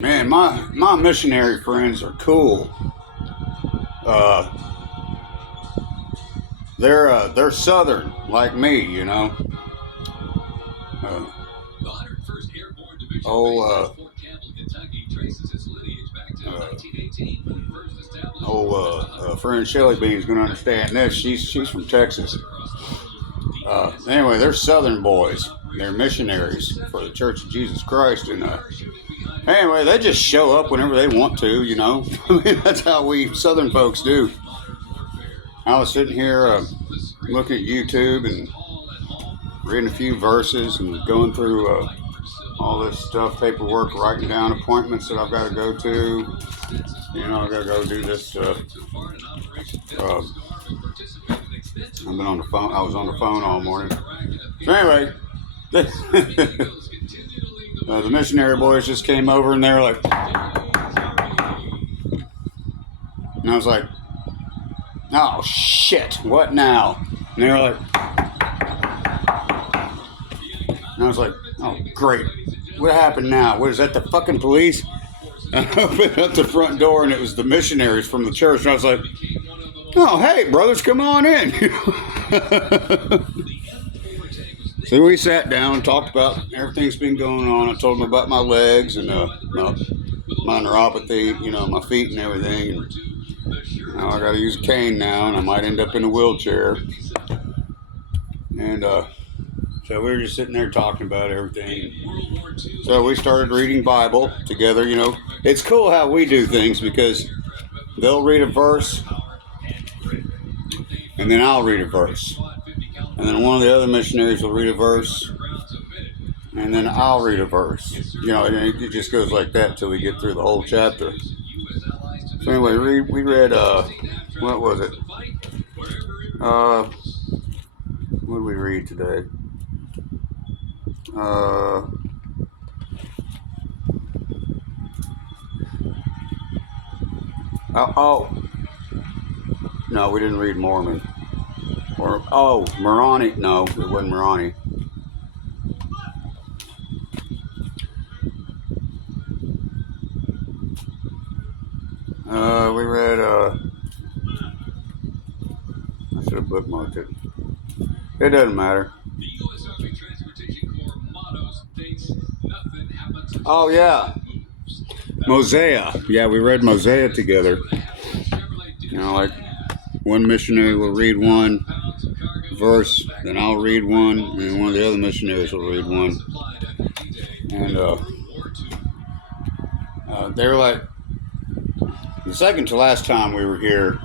Man, my missionary friends are cool. Uh, they're Southern like me, you know. Uh, oh, friend Shelly Bean's gonna understand this. She's from Texas. Anyway, they're Southern boys. They're missionaries for the Church of Jesus Christ, and anyway, they just show up whenever they want to, you know. I mean, that's how we Southern folks do. I was sitting here looking at YouTube and reading a few verses and going through all this stuff, paperwork, writing down appointments that I've got to go to. You know, I got to go do this. I've been on the phone. I was on the phone all morning. So anyway, the missionary boys just came over and they were like, and I was like, oh shit, what now? And they were like, and I was like, oh great, what happened now? What is that, the fucking police? I opened up the front door and it was the missionaries from the church. And I was like, oh hey brothers, come on in. So we sat down and talked about everything's been going on. I told them about my legs and my neuropathy, you know, my feet and everything. And now I got to use a cane now, and I might end up in a wheelchair. And so we were just sitting there talking about everything. So we started reading Bible together. You know, it's cool how we do things because they'll read a verse, and then I'll read a verse. And then one of the other missionaries will read a verse, and then I'll read a verse. You know, it just goes like that till we get through the whole chapter. So anyway, we read, what was it? What did we read today? No, we didn't read Mormon. Moroni. No, it wasn't Moroni. We read, I should have bookmarked it. It doesn't matter. Oh, yeah. Mosaic. Yeah, we read Mosaic together. You know, like one missionary will read one verse, then I'll read one, and one of the other missionaries will read one. And they were like, the second to last time we were here,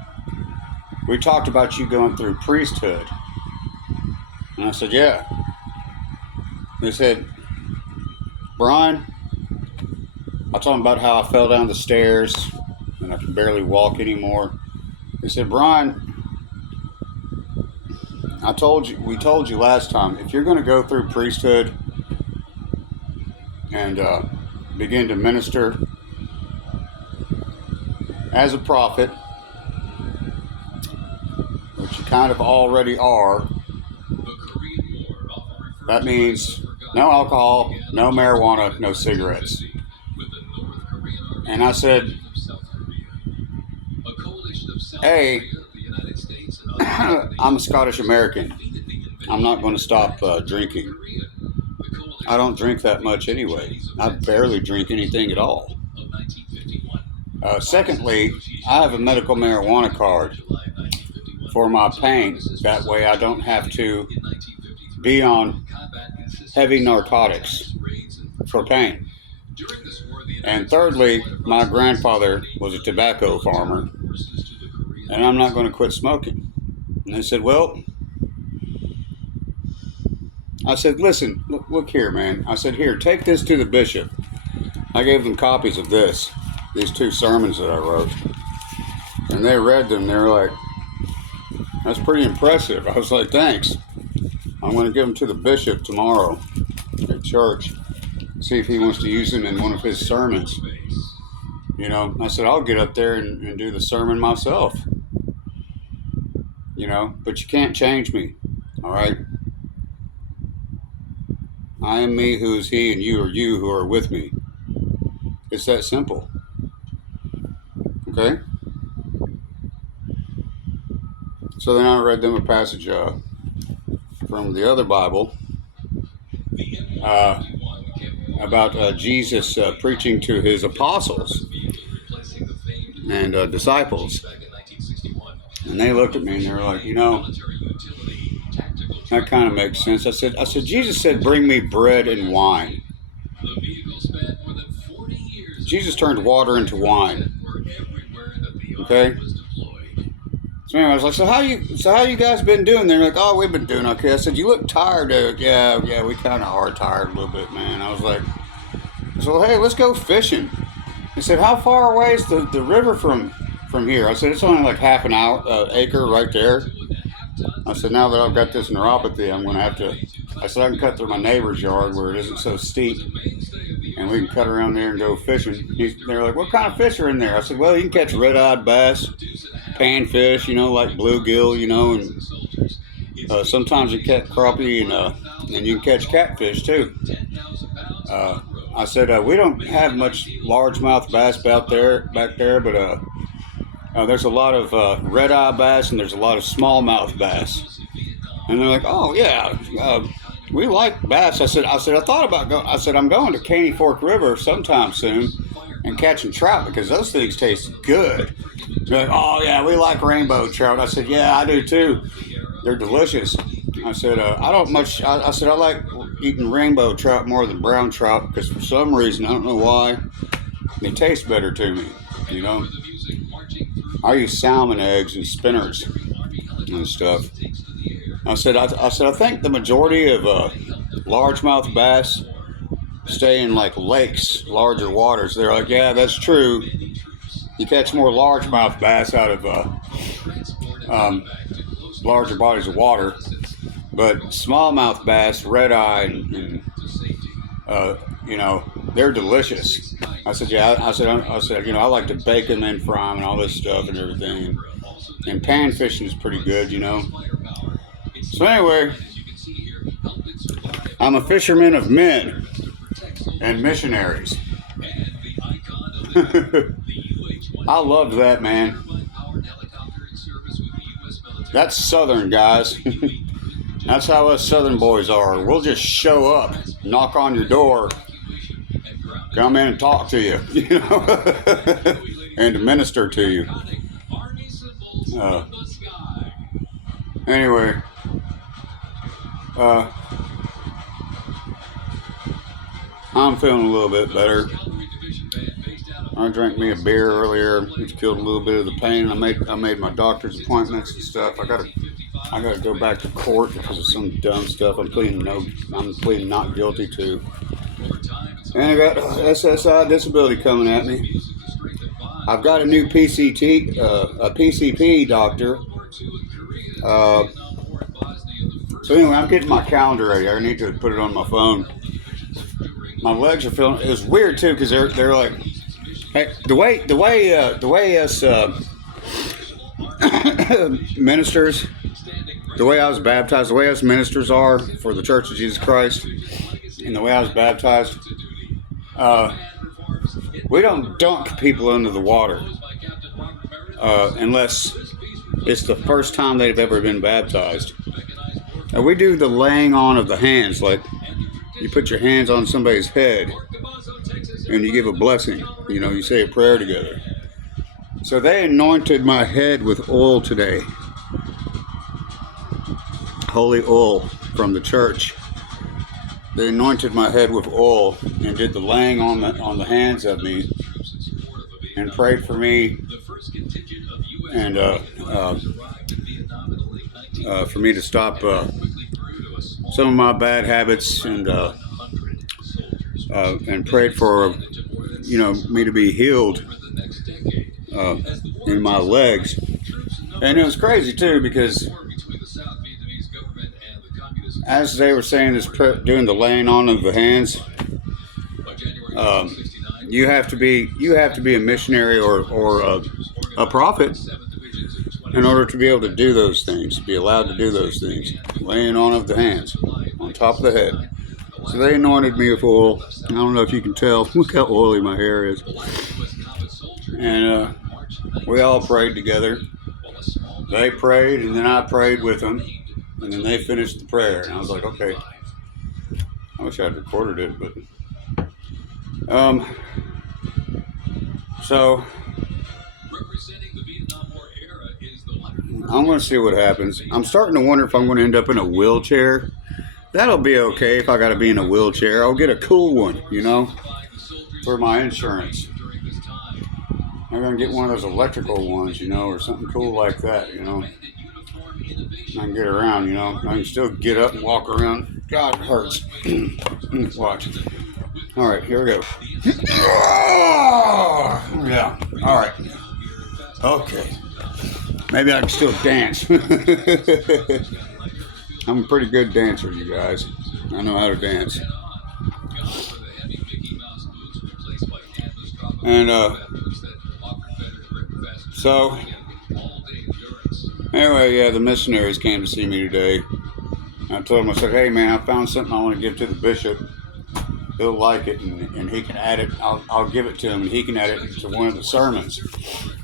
we talked about you going through priesthood. And I said, yeah. They said, Brian, I told them about how I fell down the stairs and I can barely walk anymore. They said, Brian, we told you last time, if you're going to go through priesthood and begin to minister as a prophet, which you kind of already are, that means no alcohol, no marijuana, no cigarettes. And I said, hey, I'm a Scottish American. I'm not going to stop drinking. I don't drink that much anyway. I barely drink anything at all. Secondly, I have a medical marijuana card for my pain. That way I don't have to be on heavy narcotics for pain. And thirdly, my grandfather was a tobacco farmer, and I'm not going to quit smoking. And they said, well, I said, listen, look here, man. I said, here, take this to the bishop. I gave them copies of these two sermons that I wrote. And they read them. They were like, that's pretty impressive. I was like, thanks. I'm going to give them to the bishop tomorrow at church. See if he wants to use them in one of his sermons. You know, I said, I'll get up there and do the sermon myself. You know, but you can't change me. All right? I am me who is he, and you are you who are with me. It's that simple. Okay? So then I read them a passage from the other Bible about Jesus preaching to his apostles and disciples. And they looked at me and they were like, you know, that kind of makes sense. I said, Jesus said, bring me bread and wine. Jesus turned water into wine. Okay? So anyway, I was like, so how you guys been doing? They're like, oh, we've been doing okay. I said, you look tired. Yeah, we kind of are tired a little bit, man. I was like, so hey, let's go fishing. He said, how far away is the river from here? I said, it's only like half an acre right there. I said, now that I've got this neuropathy, I'm going to have to, I said, I can cut through my neighbor's yard where it isn't so steep, and we can cut around there and go fishing. They're like, what kind of fish are in there? I said, well, you can catch red-eyed bass, panfish, you know, like bluegill, you know, and sometimes you catch crappie, and you can catch catfish too. I said, we don't have much largemouth bass back there, but there's a lot of red-eye bass and there's a lot of smallmouth bass. And they're like, oh yeah, we like bass. I said, I thought about going. I said, I'm going to Caney Fork River sometime soon and catching trout because those things taste good. They're like, oh yeah, we like rainbow trout. I said, yeah, I do too. They're delicious. I said, I said, I like eating rainbow trout more than brown trout because for some reason, I don't know why, they taste better to me, you know. I use salmon eggs and spinners and stuff. I said, I think the majority of largemouth bass stay in like lakes, larger waters. They're like, yeah, that's true. You catch more largemouth bass out of larger bodies of water, but smallmouth bass, red eye, and you know, they're delicious. I said, yeah. I said, you know, I like to bake them and fry them and all this stuff and everything. And pan fishing is pretty good, you know. So anyway, I'm a fisherman of men and missionaries. I loved that, man. That's Southern, guys. That's how us Southern boys are. We'll just show up, knock on your door, come in and talk to you, you know, and to minister to you. Anyway, I'm feeling a little bit better. I drank me a beer earlier, which killed a little bit of the pain. I made my doctor's appointments and stuff. I gotta go back to court because of some dumb stuff I'm pleading not guilty to. And I got SSI disability coming at me. I've got a new PCP doctor. So anyway, I'm getting my calendar ready. I need to put it on my phone. My legs are feeling. It was weird too because they're like, hey, the way us ministers, the way I was baptized, the way us ministers are for the Church of Jesus Christ, and the way I was baptized, we don't dunk people into the water unless it's the first time they've ever been baptized. We do the laying on of the hands, like you put your hands on somebody's head and you give a blessing, you know, you say a prayer together. So they anointed my head with oil today, holy oil from the church. They anointed my head with oil and did the laying on the hands of me and prayed for me and for me to stop some of my bad habits and prayed for, you know, me to be healed in my legs. And it was crazy too because as they were saying this, doing the laying on of the hands, you have to be a missionary or a prophet in order to be able to do those things, be allowed to do those things. Laying on of the hands, on top of the head. So they anointed me with oil. I don't know if you can tell. Look how oily my hair is. And we all prayed together. They prayed, and then I prayed with them. And then they finished the prayer. And I was like, okay. I wish I'd recorded it, but... So... I'm going to see what happens. I'm starting to wonder if I'm going to end up in a wheelchair. That'll be okay if I got to be in a wheelchair. I'll get a cool one, you know, for my insurance. I'm going to get one of those electrical ones, you know, or something cool like that, you know. I can get around, you know. I can still get up and walk around. God, it hurts. Watch. All right, here we go. Yeah, all right. Okay. Maybe I can still dance. I'm a pretty good dancer, you guys. I know how to dance. And, so, anyway, yeah, the missionaries came to see me today. I told them, I said, hey, man, I found something I want to give to the bishop. He'll like it, and he can add it. I'll give it to him, and he can add it to one of the sermons,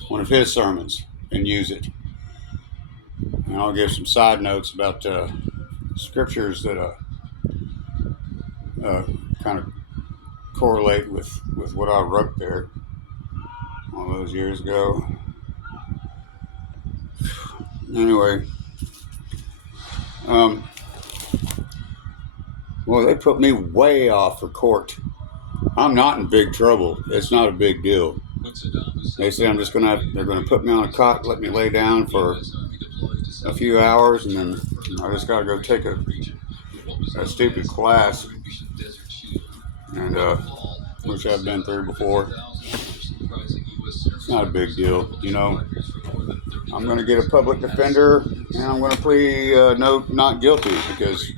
one of his sermons, and use it. And I'll give some side notes about scriptures that kind of correlate with what I wrote there all those years ago. Anyway, well, they put me way off for court. I'm not in big trouble. It's not a big deal. They say they're gonna put me on a cot, let me lay down for a few hours, and then I just gotta go take a stupid class, and which I've been through before. It's not a big deal, you know. I'm gonna get a public defender, and I'm gonna plead not guilty, because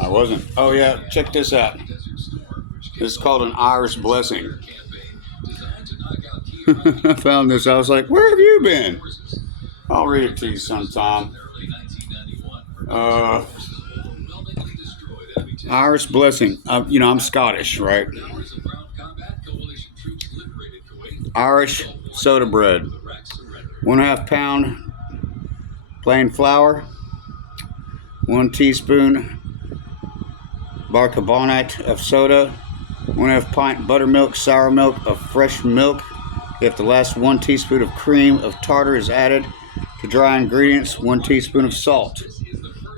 I wasn't. Oh yeah, check this out. This is called an Irish blessing. I found this. I was like, where have you been? I'll read it to you sometime. Irish blessing. I'm Scottish, right? Irish soda bread. 1/2 pound plain flour. 1 teaspoon bicarbonate of soda. 1/2 pint buttermilk, sour milk of fresh milk. If the last 1 teaspoon of cream of tartar is added to dry ingredients, 1 teaspoon of salt.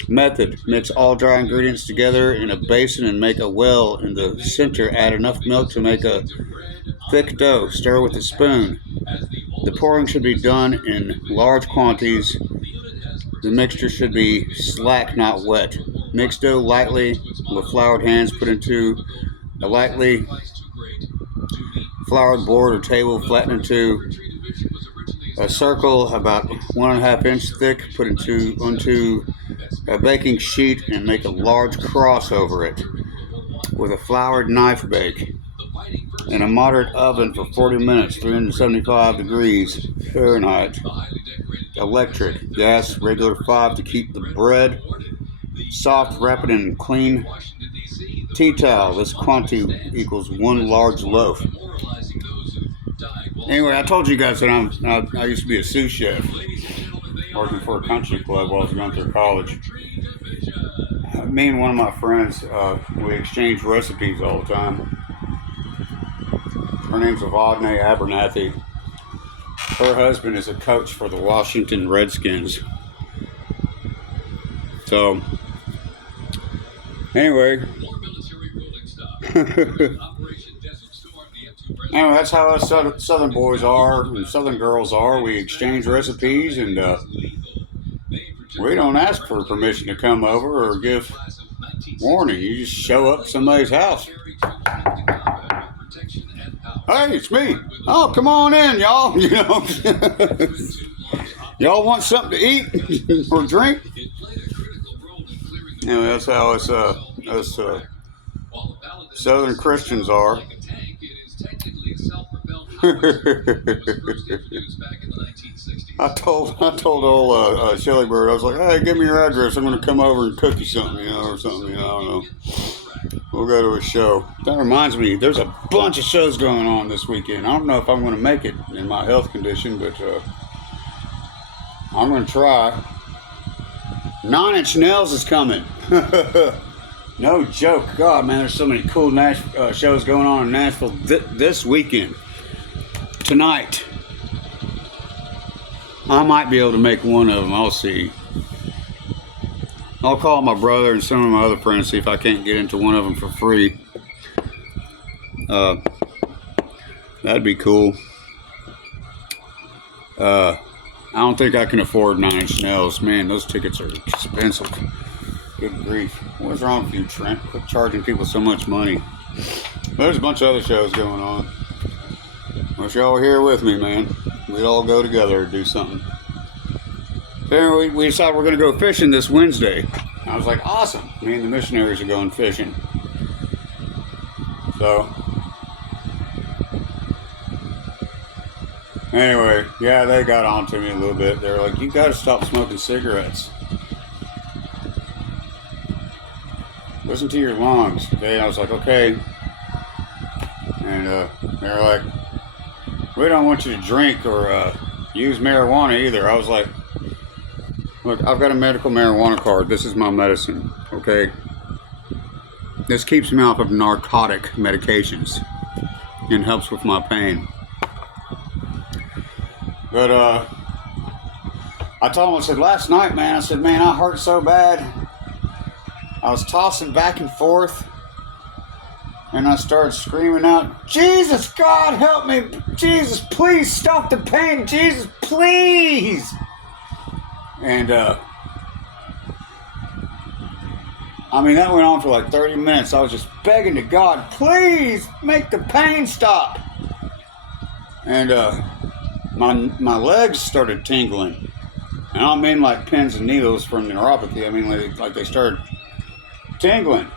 Method: mix all dry ingredients together in a basin and make a well in the center. Add enough milk to make a thick dough. Stir with a spoon. The pouring should be done in large quantities. The mixture should be slack, not wet. Mix dough lightly with floured hands. Put into a lightly floured board or table. Flatten into a circle about 1.5 inch thick. Put onto a baking sheet and make a large cross over it with a floured knife bake in a moderate oven for 40 minutes, 375 degrees Fahrenheit. Electric, gas, regular 5 to keep the bread soft. Wrap it in clean tea towel. This quantity equals 1 large loaf. Anyway, I told you guys that I used to be a sous chef, working for a country club while I was going through college. Me and one of my friends, we exchanged recipes all the time. Her name's Evadne Abernathy. Her husband is a coach for the Washington Redskins. So, anyway. Anyway, that's how us Southern boys are and Southern girls are. We exchange recipes, and we don't ask for permission to come over or give warning. You just show up at somebody's house. Hey, it's me. Oh, come on in, y'all. You know, y'all want something to eat or drink? Anyway, that's how us Southern Christians are. I told old Shelly Bird, I was like, hey, give me your address. I'm going to come over and cook you something, or something, I don't know. We'll go to a show. That reminds me, there's a bunch of shows going on this weekend. I don't know if I'm going to make it in my health condition, but I'm going to try. 9 Inch Nails is coming. No joke. God, man, there's so many cool shows going on in Nashville this weekend. Tonight. I might be able to make one of them. I'll see. I'll call my brother and some of my other friends, see if I can't get into one of them for free. That'd be cool. I don't think I can afford 9 Inch Nails. Man, those tickets are expensive. Good grief. What's wrong with you, Trent? Quit charging people so much money. There's a bunch of other shows going on. Wish y'all were here with me, man. We'd all go together and do something. So we decided we're going to go fishing this Wednesday. I was like, awesome. Me and the missionaries are going fishing. So, anyway, yeah, they got on to me a little bit. They were like, you got to stop smoking cigarettes. Listen to your lungs. Okay, I was like, okay. And they were like, we don't want you to drink or use marijuana either. I was like, look, I've got a medical marijuana card. This is my medicine, okay? This keeps me off of narcotic medications and helps with my pain. But I told him, I said, last night, man, I said, man, I hurt so bad. I was tossing back and forth. And I started screaming out, Jesus, God, help me. Jesus, please stop the pain. Jesus, please. And, I mean, that went on for like 30 minutes. I was just begging to God, please make the pain stop. And, my legs started tingling. And I don't mean like pins and needles from neuropathy. I mean, like they started tingling.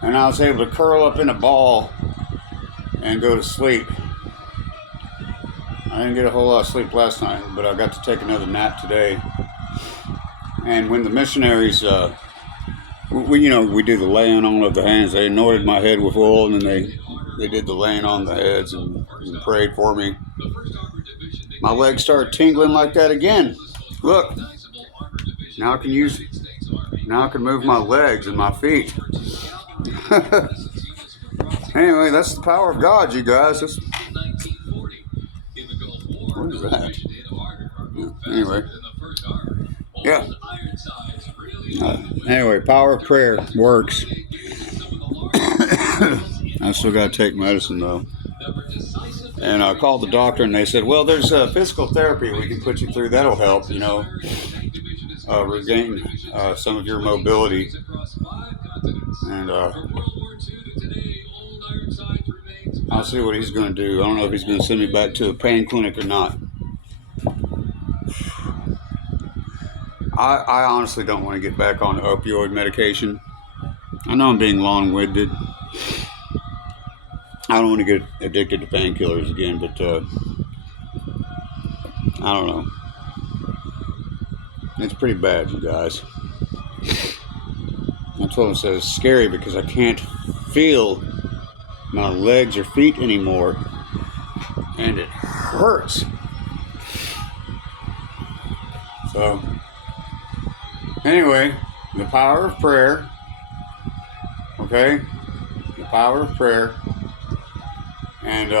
And I was able to curl up in a ball and go to sleep. I didn't get a whole lot of sleep last night, but I got to take another nap today. And when the missionaries, we do the laying on of the hands. They anointed my head with oil, and then they did the laying on the heads and prayed for me. My legs started tingling like that again. Look, now I can move my legs and my feet. Anyway, that's the power of God, you guys. What is that? Anyway, yeah. Anyway, power of prayer works. I still got to take medicine though. And I called the doctor, and they said, well, there's physical therapy we can put you through. That'll help, regain some of your mobility. And I'll see what he's going to do. I don't know if he's going to send me back to a pain clinic or not. I honestly don't want to get back on opioid medication. I know I'm being long-winded. I don't want to get addicted to painkillers again, but I don't know. It's pretty bad, you guys. That's what I said. It's scary because I can't feel my legs or feet anymore, and it hurts. So, anyway, the power of prayer. Okay, the power of prayer. And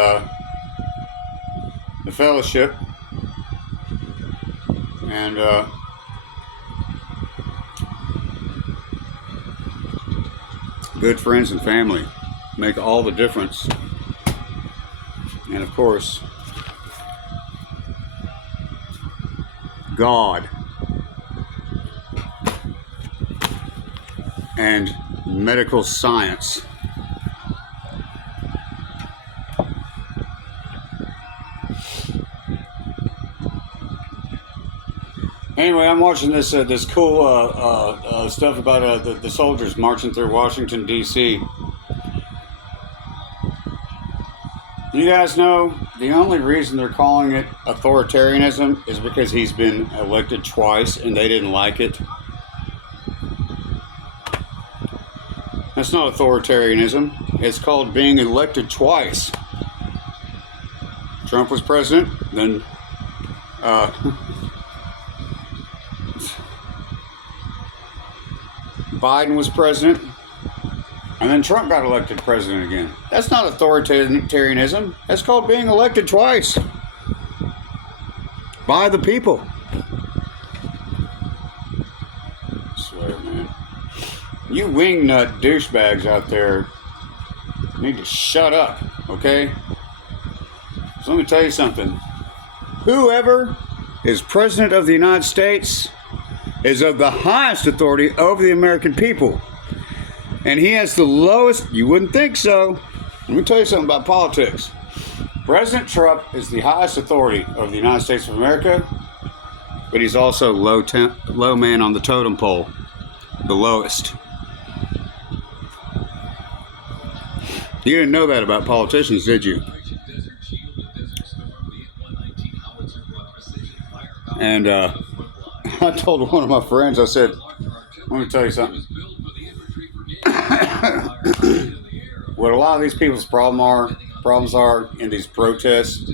the fellowship, and good friends and family make all the difference. And of course, God and medical science. Anyway, I'm watching this cool stuff about the soldiers marching through Washington, D.C. You guys know the only reason they're calling it authoritarianism is because he's been elected twice and they didn't like it. That's not authoritarianism. It's called being elected twice. Trump was president, then Biden was president, and then Trump got elected president again. That's not authoritarianism. That's called being elected twice by the people. I swear, man. You wingnut douchebags out there need to shut up, okay? So let me tell you something. Whoever is president of the United States is of the highest authority over the American people. And he has the lowest, you wouldn't think so. Let me tell you something about politics. President Trump is the highest authority over the United States of America, but he's also low man on the totem pole, the lowest. You didn't know that about politicians, did you? And I told one of my friends, I said, let me tell you something. What a lot of these people's problems are in these protests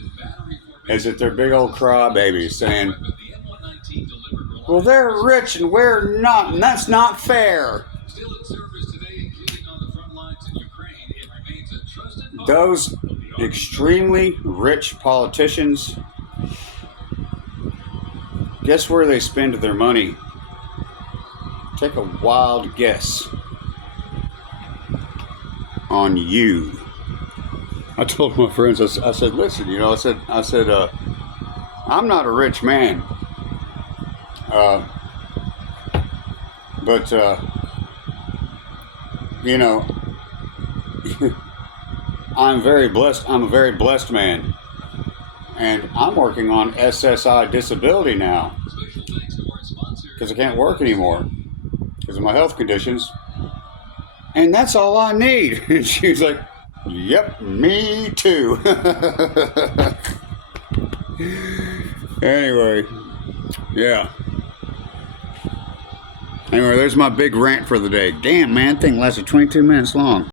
is that they're big old crybabies saying, well, they're rich and we're not, and that's not fair. Those extremely rich politicians, guess where they spend their money? Take a wild guess. On you. I told my friends, I said, listen, you know, I said, I'm not a rich man. But you know, I'm very blessed. I'm a very blessed man. And I'm working on SSI disability now. Because I can't work anymore. Because of my health conditions. And that's all I need. And she was like, yep, me too. Anyway, yeah. Anyway, there's my big rant for the day. Damn, man, thing lasted 22 minutes long.